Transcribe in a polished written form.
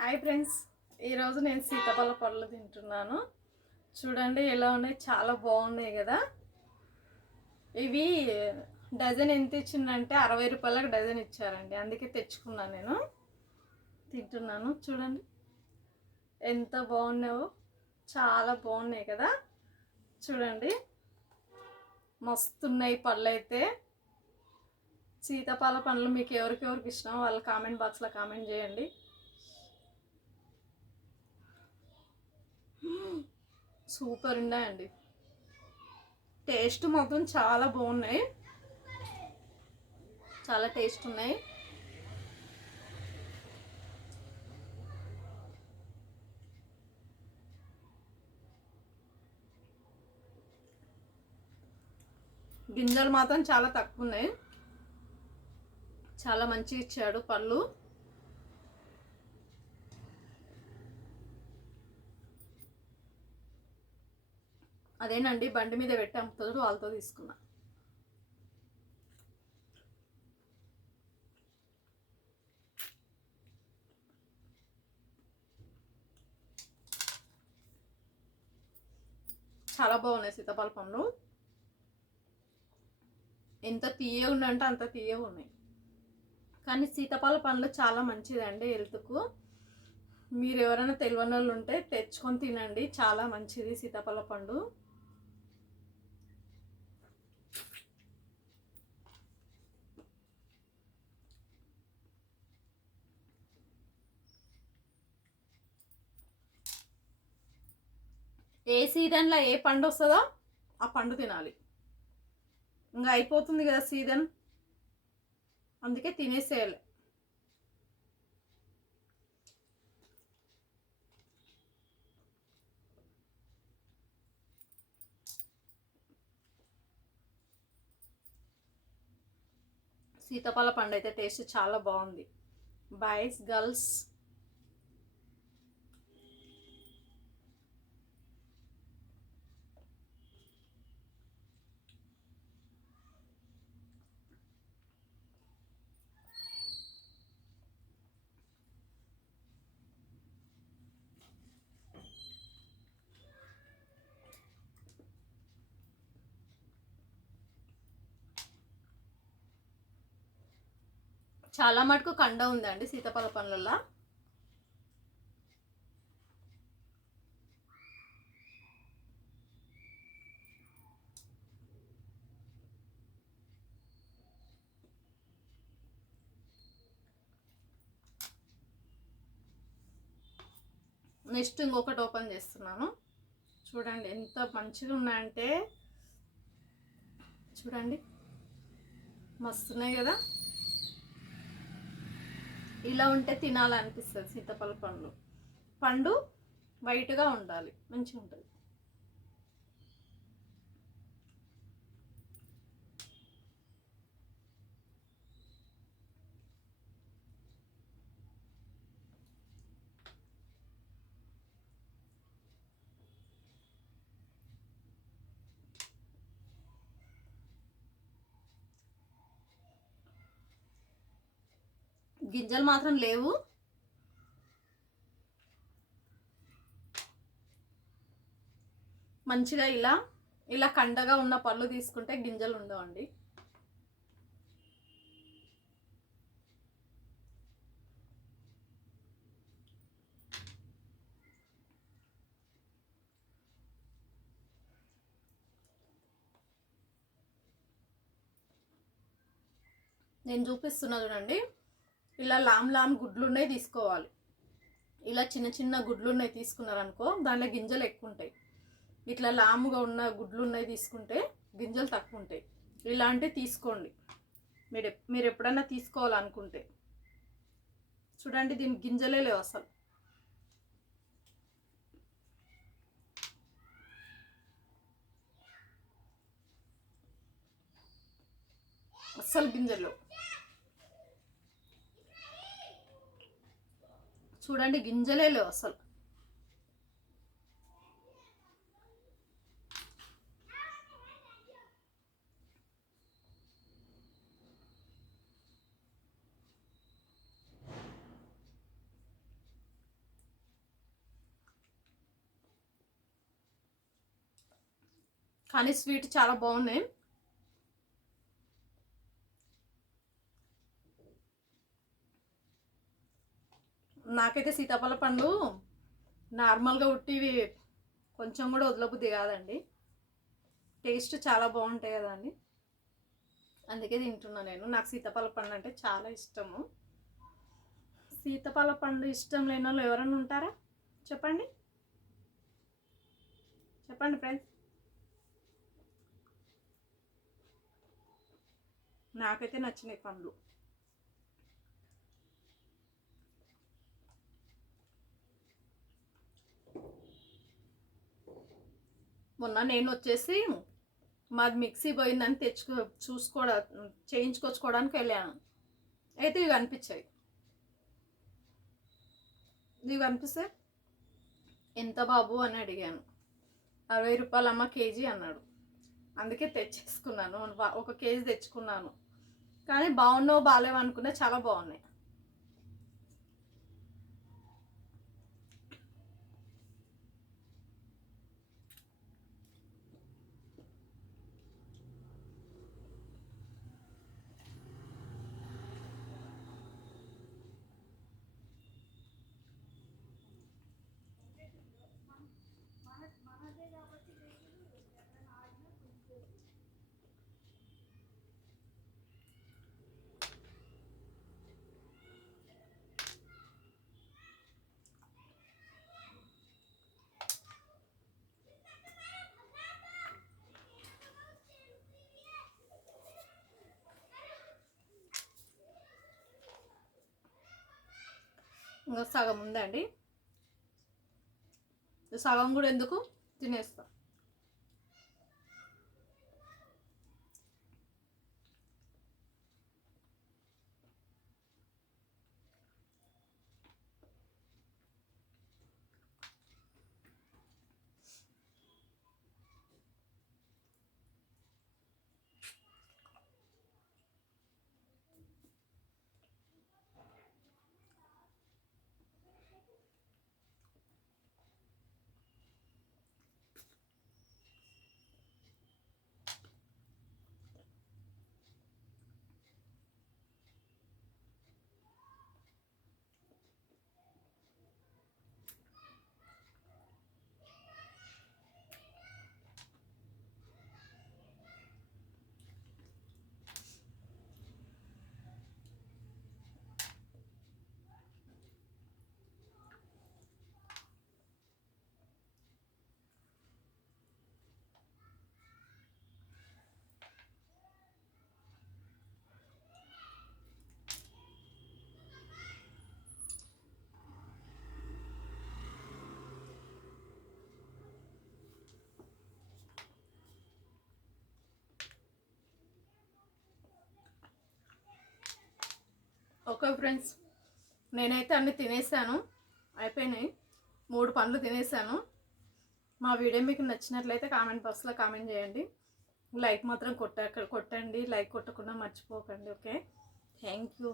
Hi friends, ఈరోజు నేను సీతాఫల పళ్ళు తింటున్నాను. చూడండి ఎలా ఉన్నాయి, చాలా బాగున్నాయి కదా. ఇవి డజన్ ఎంత ఇచ్చిందంటే 60 రూపాయలకు డజన్ ఇచ్చారండి, అందుకే తెచ్చుకున్నాను. నేను తింటున్నాను. చూడండి ఎంత బాగున్నాయో, చాలా బాగున్నాయి కదా. చూడండి మస్తున్నాయి పళ్ళు అయితే. సీతాఫల పండ్లు మీకు ఎవరికెవరికి ఇష్టం వాళ్ళ కామెంట్ బాక్స్లో కామెంట్ చేయండి. సూపర్ ఉన్నాయండి, టేస్ట్ మాత్రం చాలా బాగున్నాయి, చాలా టేస్ట్ ఉన్నాయి. గింజలు మాత్రం చాలా తక్కువ ఉన్నాయి, చాలా మంచిగా ఇచ్చాడు పళ్ళు. అదేనండి, బండి మీద పెట్టి అమ్ముతాడు, వాళ్ళతో తీసుకున్నా. చాలా బాగున్నాయి సీతాఫల పండ్లు. ఎంత తీయగా ఉన్నాయంటే అంత తీయగా ఉన్నాయి. కానీ సీతాఫల పండ్లు చాలా మంచిదండి హెల్త్కు. మీరు ఎవరైనా తెలియని వాళ్ళు ఉంటే తెచ్చుకొని తినండి, చాలా మంచిది సీతాఫల పండు. ఏ సీజన్లో ఏ పండు వస్తుందో ఆ పండు తినాలి. ఇంకా అయిపోతుంది కదా సీజన్, అందుకే తినేసేయాలి. సీతాఫల పండు అయితే టేస్ట్ చాలా బాగుంది. బాయ్స్ గర్ల్స్ చాలా మటుకు కండ ఉందండి సీతాఫల పండ్లలో. నెక్స్ట్ ఇంకొకటి ఓపెన్ చేస్తున్నాను. చూడండి ఎంత మంచిగా ఉన్నాయంటే, చూడండి మస్తున్నాయి కదా. ఇలా ఉంటే తినాలనిపిస్తుంది సీతాఫల పండు. పండు వైట్గా ఉండాలి, మంచిగా ఉంటుంది. గింజలు మాత్రం లేవు. మంచిగా ఇలా ఇలా కండగా ఉన్న పళ్ళు తీసుకుంటే గింజలు ఉండవండి. నేను చూపిస్తున్నా చూడండి, ఇలా లామ్ లామ్ గుడ్లు ఉన్నాయి తీసుకోవాలి. ఇలా చిన్న చిన్న గుడ్లు ఉన్నాయి తీసుకున్నారనుకో, దానిలో గింజలు ఎక్కువ ఉంటాయి. ఇట్లా లాముగా ఉన్న గుడ్లు ఉన్నాయి తీసుకుంటే గింజలు తక్కువ ఉంటాయి. ఇలాంటివి తీసుకోండి మీరు ఎప్పుడన్నా తీసుకోవాలనుకుంటే. చూడండి దీనికి గింజలే లేవు అసలు, అస్సలు గింజలు. చూడండి గింజలే లేవు అసలు. కానీ స్వీట్ చాలా బాగున్నాయి. నాకైతే సీతాఫల పండు నార్మల్గా ఉట్టివి కొంచెం కూడా వదలబుద్ధి కాదండి. టేస్ట్ చాలా బాగుంటాయి కదండి, అందుకే తింటున్నా నేను. నాకు సీతాఫల పండు అంటే చాలా ఇష్టము. సీతాఫల పండు ఇష్టం లేని వాళ్ళు ఎవరైనా ఉంటారా? చెప్పండి చెప్పండి ఫ్రెండ్స్. నాకైతే నచ్చినాయి పండ్లు. మొన్న నేను వచ్చేసి మాది మిక్సీ పోయిందని చేయించుకొచ్చుకోవడానికి వెళ్ళాను. అయితే ఇవి కనిపించాయి. ఇవి కనిపిస్తే ఎంత బాబు అని అడిగాను. 60 రూపాయలు అమ్మ కేజీ అన్నాడు. అందుకే తెచ్చేసుకున్నాను. ఒక కేజీ తెచ్చుకున్నాను. కానీ బాగున్నావు బాగాలేవు అనుకున్నా, చాలా బాగున్నాయి. ఇంకా సగం ఉందండి, సగం కూడా ఎందుకు, తినేస్తా. ఓకే ఫ్రెండ్స్, నేనైతే అన్నీ తినేసాను, అయిపోయినాయి. 3 పండ్లు తినేసాను. మా వీడియో మీకు నచ్చినట్లయితే కామెంట్ బాక్స్లో కామెంట్ చేయండి. లైక్ మాత్రం కొట్టండి. లైక్ కొట్టకుండా మర్చిపోకండి. Okay, thank you.